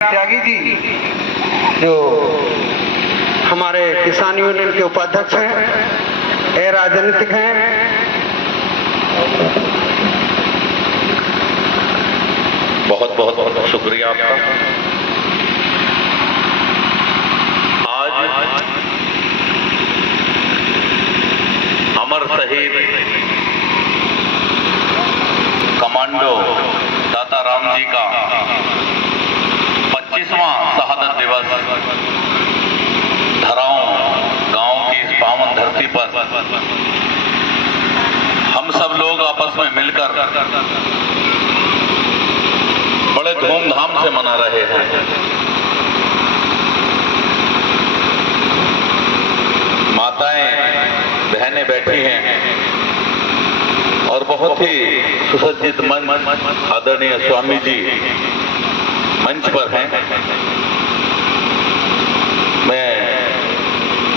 त्यागी जी जो हमारे किसान यूनियन के उपाध्यक्ष हैं, ये राजनीतिक हैं। बहुत बहुत बहुत शुक्रिया आपका। आज अमर शहीद कमांडो दाता राम जी का 25वां शहादत दिवस धराओं गांव की इस पावन धरती पर हम सब लोग आपस में मिलकर बड़े धूमधाम से मना रहे हैं। माताएं बहनें बैठी हैं और बहुत ही सुसज्जित मंच आदरणीय स्वामी जी मंच पर हैं। मैं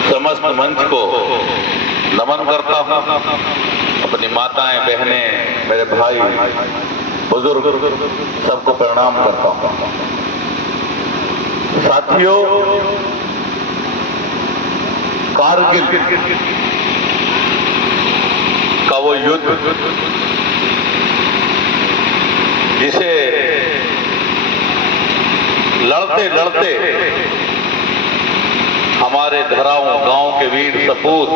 समस्त मंच को नमन करता हूं। अपनी माताएं बहनें मेरे भाई बुजुर्ग सबको प्रणाम करता हूं। साथियों, कारगिल का वो युद्ध जिसे लड़ते लड़ते हमारे धराओं गांव के वीर सपूत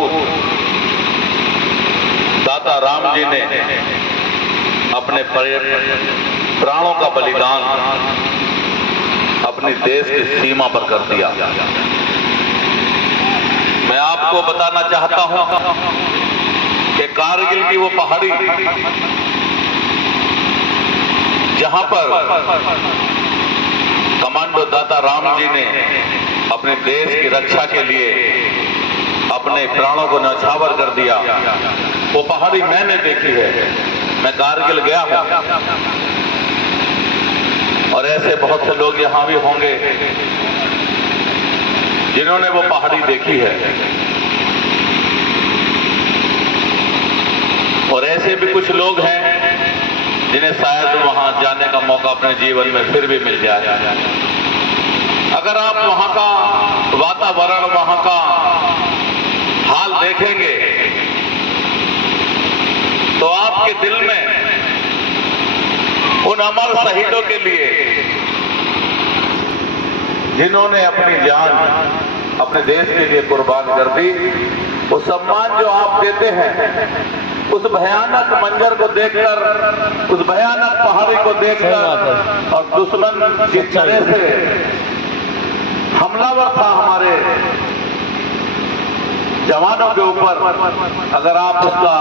दाता राम जी ने अपने प्राणों का बलिदान अपने देश की सीमा पर कर दिया। मैं आपको बताना चाहता हूं कि कारगिल की वो पहाड़ी जहां पर कमांडो दाता राम जी ने अपने देश की रक्षा के लिए अपने प्राणों को न्यौछावर कर दिया, वो पहाड़ी मैंने देखी है। मैं कारगिल गया हूं और ऐसे बहुत से लोग यहां भी होंगे जिन्होंने वो पहाड़ी देखी है। और ऐसे भी कुछ लोग हैं जिन्हें शायद वहां जाने का मौका अपने जीवन में फिर भी मिल जाए। अगर आप वहां का वातावरण, वहां का हाल देखेंगे तो आपके दिल में उन अमर शहीदों के लिए जिन्होंने अपनी जान अपने देश के लिए कुर्बान कर दी, वो सम्मान जो आप देते हैं, उस भयानक मंजर को देखकर, उस भयानक पहाड़ी को देखकर और दुश्मन जिस तरह से हमलावर था हमारे जवानों के ऊपर, अगर आप उसका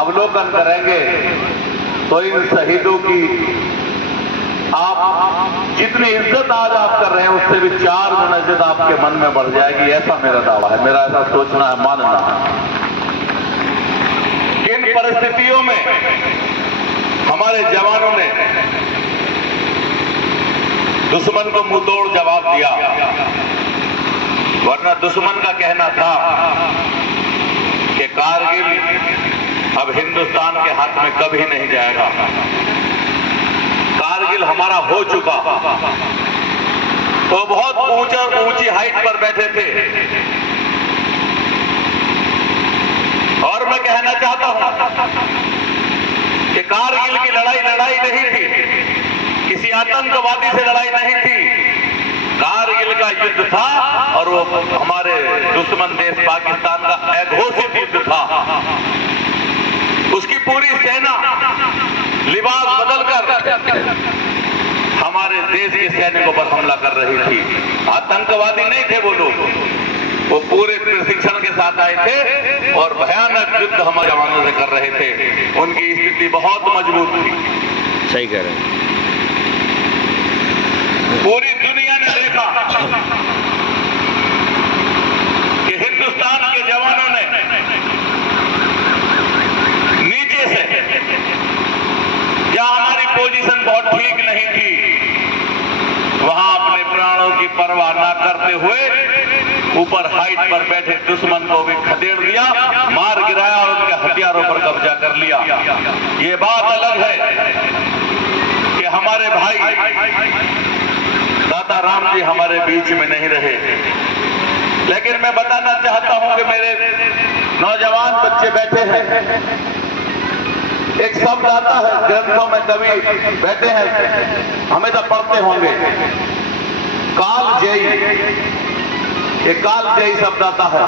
अवलोकन करेंगे तो इन शहीदों की आप जितनी इज्जत आज आप कर रहे हैं उससे भी 4 गुना इज्जत आपके मन में बढ़ जाएगी। ऐसा मेरा दावा है, मेरा ऐसा सोचना है, मानना है। इन परिस्थितियों में हमारे जवानों ने दुश्मन को मुंहतोड़ जवाब दिया, वरना दुश्मन का कहना था कि कारगिल अब हिंदुस्तान के हाथ में कभी नहीं जाएगा। कारगिल हमारा हो चुका। तो बहुत ऊंची हाइट पर बैठे थे और मैं कहना चाहता हूं कि कारगिल की लड़ाई नहीं थी, किसी आतंकवादी से लड़ाई नहीं थी। कारगिल का युद्ध था और वो हमारे दुश्मन देश पाकिस्तान का अघोषित युद्ध था। उसकी पूरी सेना लिबास बदलकर हमारे देश के सैनिकों पर हमला कर रही थी। आतंकवादी नहीं थे वो लोग, वो पूरे प्रशिक्षण के साथ आए थे और भयानक युद्ध हमारे जवानों से कर रहे थे। उनकी स्थिति बहुत मजबूत थी। सही कह रहे हैं। पूरी दुनिया ने देखा कि हिंदुस्तान के जवानों ने नीचे से, जहां हमारी पोजीशन बहुत ठीक नहीं थी, वहां अपने प्राणों की परवाह न करते हुए ऊपर हाइट पर बैठे दुश्मन को भी खदेड़ दिया, मार गिराया और उनके हथियारों पर कब्जा कर लिया। ये बात अलग है कि हमारे भाई दाता राम जी हमारे बीच में नहीं रहे, लेकिन मैं बताना चाहता हूं कि मेरे नौजवान बच्चे बैठे हैं। एक शब्द आता है ग्रंथों में, कवि बैठे हैं, हमेशा पढ़ते होंगे, काल जयी। ये काल जयी शब्द आता है,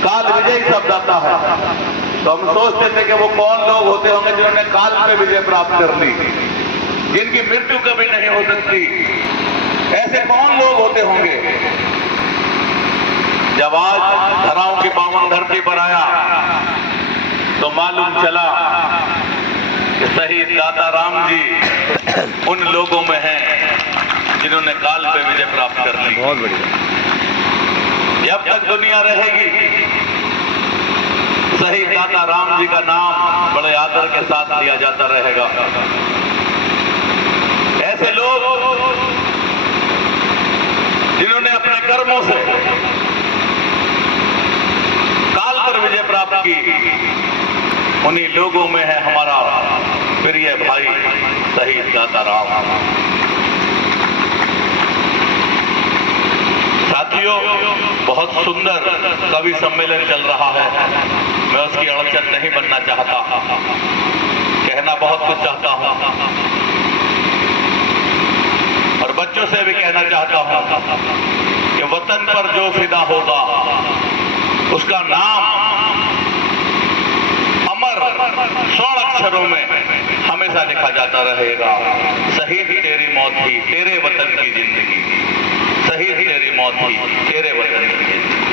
काल विजयी शब्द आता है। तो हम सोचते थे कि वो कौन लोग होते होंगे जिन्होंने काल पे विजय प्राप्त कर ली, जिनकी मृत्यु कभी नहीं हो सकती। ऐसे कौन लोग होते होंगे? जब आज धराओं की पावन धरती पर आया तो मालूम चला कि शहीद दाता राम जी उन लोगों में हैं जिन्होंने काल पे विजय प्राप्त कर ली। बहुत बढ़िया। जब तक दुनिया रहेगी, शहीद दाता राम जी का नाम बड़े आदर के साथ लिया जाता रहेगा। ऐसे लोग जिन्होंने अपने कर्मों से काल पर विजय प्राप्त की, उन्हीं लोगों में है हमारा प्रिय भाई शहीद दाता राम। साथियों, बहुत सुंदर कवि सम्मेलन चल रहा है। मैं उसकी अड़चन नहीं बनना चाहता, कहना बहुत कुछ चाहता हूं और बच्चों से भी कहना चाहता हूं कि वतन पर जो फिदा होगा उसका नाम अमर 100 अक्षरों में हमेशा लिखा जाता रहेगा। शहीद तेरी मौत ही तेरे वतन की जिंदगी, शहीद तेरी मौत ही तेरे वतन की जिंदगी।